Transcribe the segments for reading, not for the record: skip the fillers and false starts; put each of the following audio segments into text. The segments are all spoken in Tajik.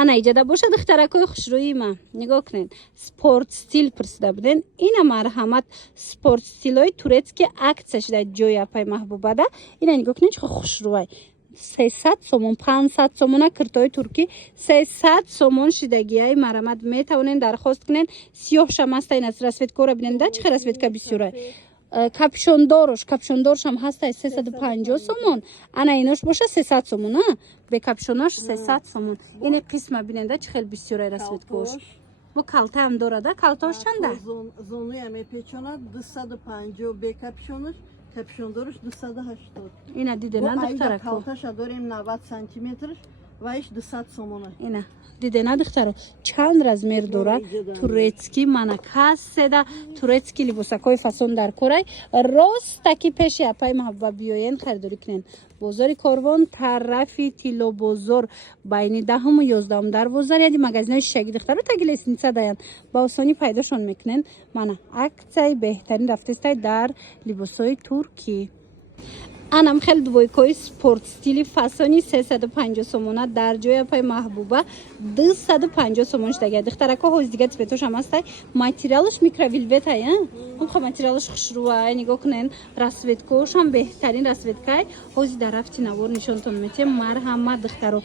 ана иҷада боша духтаракои хушрӯи ма нигоҳ кунед спорт стил пурсида буден ина марҳамат спорт стилои турецки акция шуда ҷои апай маҳбубада ина нигоҳ кунед чӣ хушрӯай 300 сомон 500 сомона киртои туркӣ 300 сомон шидагиай марҳамат метавонен дархост кунен сиёҳшам ҳастай ина расветкора бинен да чӣ хел расветка бисёрай капшондорш ҳам ҳастай 350 сомон ана инош боша 300 сомон а бе капшонаш 300 сомон ини қисма бинен да чӣ хел бисёрай расветкош бо калта ҳам дорада калтош чанда зонуя мепечонад 250 бе капшонаш капшондорш 280 ина дидена духтарако калташа дорем 90 сантиметрш ваиш 200 сомона ина дидена духтаро чанд размер дора турецки манакаседа турецки либосакои фасон дар корай ростаки пеши апай маҳбуба биёен харидорӣ кунен бозори корвон тарафи тилобозор байни 10-у 11 дарвоза ряди магазинои шишагӣ духтаро таги лестница даянд ба осонӣ пайдошон мекунен мана аксияи беҳтарин рафтестай дар либосои туркӣ анам хел двойкои спорт стили фасони 350 сомона дар ҷои апай маҳбуба 250 сомон шудагия духтарако ҳози дига цветош ҳам ҳастай материалаш микровилветай умха материалаш хушрӯай нигоҳ кунен расветкош ҳам беҳтарин расветкай ҳози дар рафти навор нишонтон метем марҳамат духтаро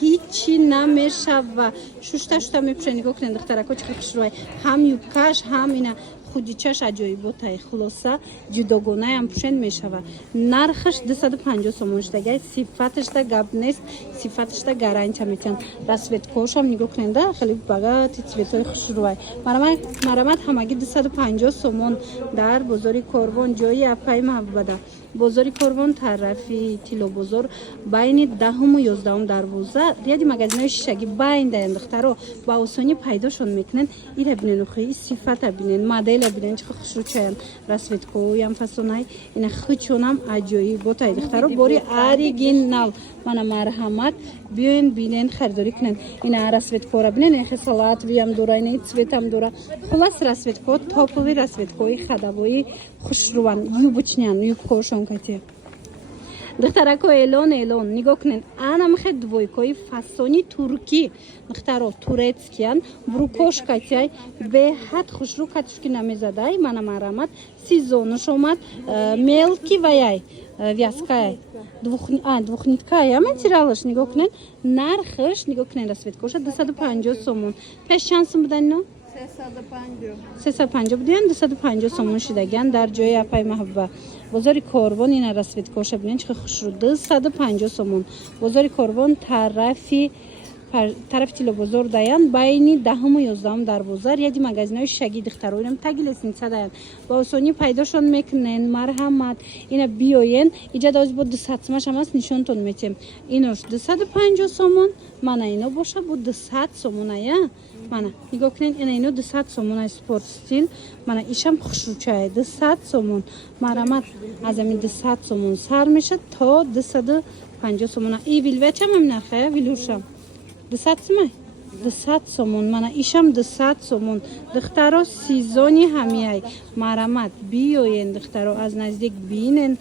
ҳичи намешава шушта мепӯша нигоҳ кунен духтарако чӣ хел хушрӯай ҳам юбкаш ҳам ина худичаш аҷоиботай хулоса ҷудогонаам пӯшен мешава нархаш 250 сомон шудагай сифаташда гап нест сифаташда гарантия метиҳанд расветкошам нигоҳ куненда хеле багати цветои хушрӯай марҳамат ҳамагӣ 250 сомон дар бозори корвон ҷои апай маҳбубада бозори корвон тарафи тилобозор байни 10-у 11 дарвоза ряди магазинои шишагӣ байн даянд духтаро ба осонӣ пайдошон мекунен ира бинен охи сифата бинен модела бинен чӣ хушрӯчаянд расветкоям фасонай ина хичонам аҷоиботай духтаро бори оригинал мана марҳамат биёен бинен харидорӣ кунен ина расветкора бинен яхе салатвиам дора ина цветам дора хулас расветко топови расветкои хадавои хушрӯан юбочнян юбкошон кати духтарако элон нигоҳ кунен ана мехе двойкои фасони туркӣ духтаро турецкиян брукош катяй беҳад хушрӯ катушки намезадай мана марҳамат сезонуш омад мелки ваяй вязкая двухниткая материалаш нигоҳ кунен нархаш нигоҳ кунен расветкоша 250 сомон пеш чанд сум буданино 350 будиян 250 сомон шидагиян дар ҷои апай маҳбуба бозори корвон ина расветкоша бинен чӣ хушрӯ 250 сомон бозори корвон тарафи тилобозор даянд байни 10-у 11 дарвоза ряди магазинои шишагӣ духтароинам таги лестница даянд ба осонӣ пайдошон мекунен марҳамат ина биёен иҷада ҳози бо 200 сомаш ҳам аст нишонтон метем инош 250 сомон мана ино боша бо 200 сомоная мана нигоҳ кунен ина ино 200 сомона спорт стил мана ишам хушрӯчае 200 сомон марҳамат аз ами 200 сомон сар мешад то 250 сомона и вилвечам ам нархая вилушам 200 сомон 200 сомон мана ишам 200 сомон духтаро сезони ҳамияй марҳамат биёен духтаро аз наздик бинен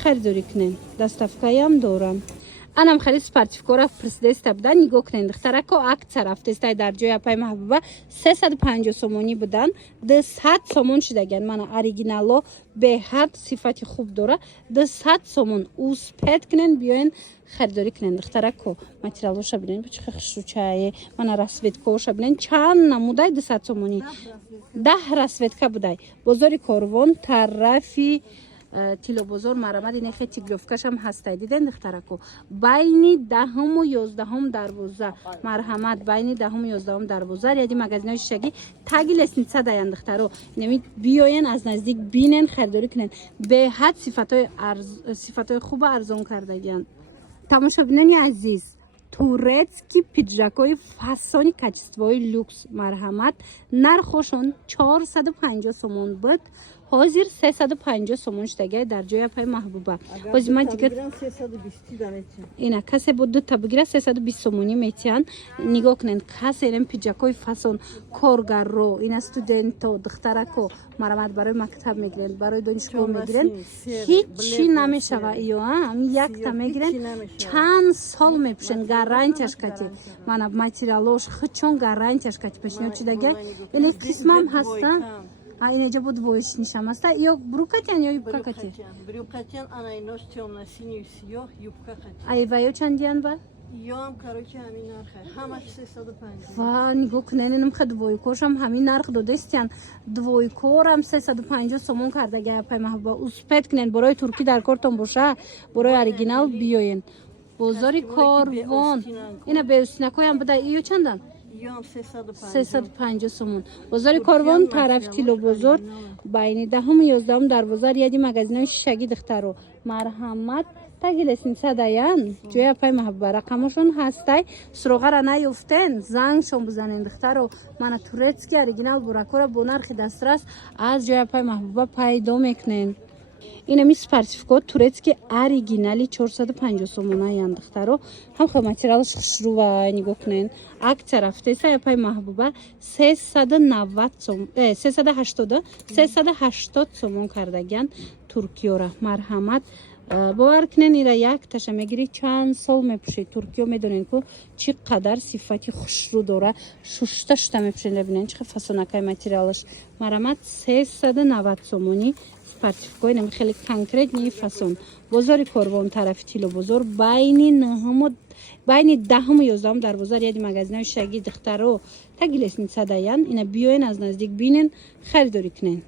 харидорӣ кунен доставкаям дорам анам халид спортивкора пурсидеста буда нигоҳ кунен духтарако акция рафтестай дар ҷои апай маҳбуба 350 сомонӣ будан 200 сомон шидагиянд мана оригинало беҳад сифати хуб дора 200 сомон успед кунен биёен харидорӣ кунен духтарако материалоша бинен чӣ хел хушрӯчае мана расветкоша бинен чанд намудай 200 сомонӣ 10 расветка будай бозори корвон тарафи тилобозор марҳамат ин хе тиглёвкашам ҳастай диден духтарако байни 10-у 11 дарвоза марҳамат байни 10-у 11 дарвоза ряди магазинои шишагӣ таги лестница даянд духтаро инами биёен аз наздик бинен харидорӣ кунен беҳад сифатои хуба арзон кардагиянд тамошобинани азиз турецки пиджакои фасони качествои люкс марҳамат нархошон 450 сомон буд ҳозир 350 сомон штага дар ҷои апай маҳбуба. ҳозир ман дигар 320 да мечи. ина касе бо 2 та бигира 320 сомонӣ метиҳанд. Нигоҳ кунед, касе ин пиҷакои фасон коргаро, ина студенто, духтарако марамат барои мактаб мегиранд, барои донишгоҳ мегиранд. ҳеҷ чӣ намешава иё, якта мегиранд. чанд сол мепӯшанд, гарантияш кати. Мана материалош хичон гарантияш кати пешниҳод шудага. Или қисмам ҳаста. Инеҷа буд боиш нишам аста. Ё брюкатян ё юбка кати? Брюкатян, она и нож темно-синий, сиёh, юбка кати. Айваё чандиян ба? Ё ам, короче, ҳамин нархе. Ҳамаш 350. Ва нигоҳ кунед, нимха двойкошам ҳамин нарх додастиян. Двойкорам 350 сомон кардага апай маҳбуба. Успед кунед, борои туркӣ дар кортон боша, борои оригинал биёен. Бозори Корвон. Ина беустинакоям буда. Иё чандан? Ё ам 350 сомон. Бозори Корвон тараф Тило бозор байни 10-11 дарвоза рияди магазинои шишагӣ духтаро. Марҳамат тагилесница даян. Ҷои апай маҳбуба рақамошон ҳастай. Суроғара наёфтен, зангшон бизанен духтаро. Мана турецки оригинал буракора бо нархи дастрас аз ҷои апай маҳбуба пайдо мекунен. Инами спартификот турецки оригинали 450 сомона ян духтаро. Ҳамха материалш хушрува нигоҳ кунен. Акция рафтеса апай маҳбуба 380 сомон кардаган туркиёра. Марҳамат бовар кунен, ира якташа мегири чанд сол мепӯшед. Туркиё медонен ку чӣ қадар сифати хушрӯ дора. Шушта шушта мепӯшед. Бинен чӣ фасонакай материалаш. Марҳамат 390 сомонӣ спартификои нами хеле конкретнии фасон. Бозори Корвон тарафи Тило бозор байни 10-11 дарвоза рияди магазинои шагӣ духтаро тагилесница даян. Ина биёен аз наздик бинен, харидорӣ кунен.